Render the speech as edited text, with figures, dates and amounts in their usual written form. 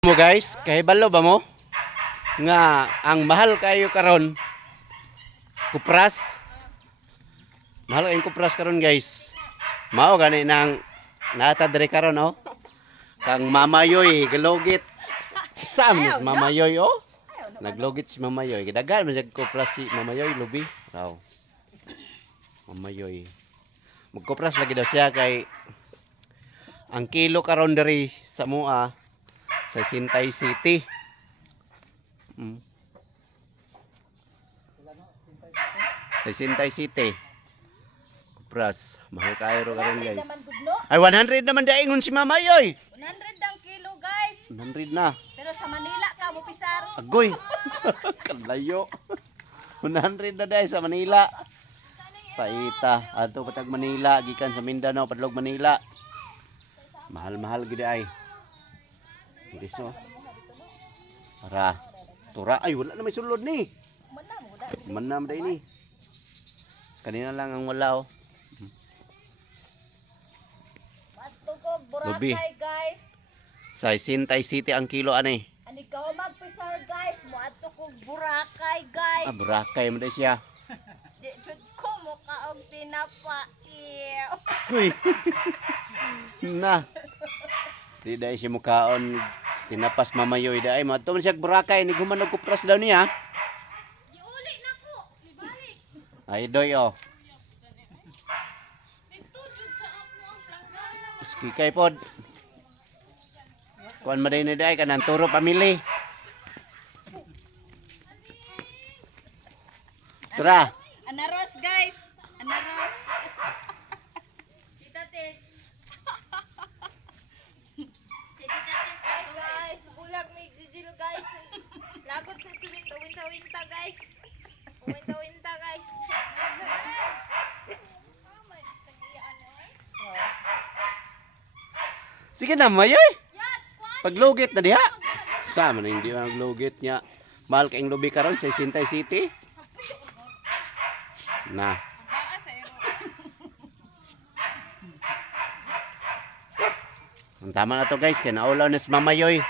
Mo guys, kahibalo ba mo nga ang mahal kayo karon kupras. Mahal kayong kupras karon guys. Mao gani nang nata diri karon oh. Kang Mamayoy galogit. Sam Mamayoy oh. Naglogit si Mamayoy. Kidagan man jag kupras si Mamayoy lubi. Raw. Mamayoy. Magkupras lagi daw siya kay ang kilo karon diri sa mua sa Sintay City. Sa Sintay City. Kupras, mahal kayo ro karon guys. Ay 100 naman daingon si Mamayoy. 100 ang kilo guys. 100 na. Pero sa Manila ka mo pisar. Agoy. Kalayo. 100 na dai sa Manila. Paita, ato patag Manila gikan sa Mindanao padlog Manila. Mahal-mahal gid ay. Diso. Para tura ay wala na may sulod ni. Manam dai ni. Kanina lang ang wala oh. Matugog Boracay guys. Sa Sintay City ang kilo ani. Ani ka magpisar guys, mo adto kog Boracay guys. Ah, Boracay mo dai siya. Di jud ko mo kaog tinapa. Uy. Na. Di dai siya mukaon tinapas Mamayoy dai mo adto man siya Boracay ni gumanog kupras daw niya. Iuli na ko, ibalik. Ay doy oh. Dito jud sa ako ang planggana. Kikay pod. Kuan maday na dai kanang turo pamili. Tara. Anaros guys. Anaros. Kita tit. Guys, bulag may gigil guys. Lagot sa winta guys. Winta guys. Sige na Mayoy. Paglugit na diha. Sama na hindi maglugit niya. Mahal kaing lubi karon sa Sintay City. Na. Ang tama na to guys, kaya naulaw na si Mamayoy.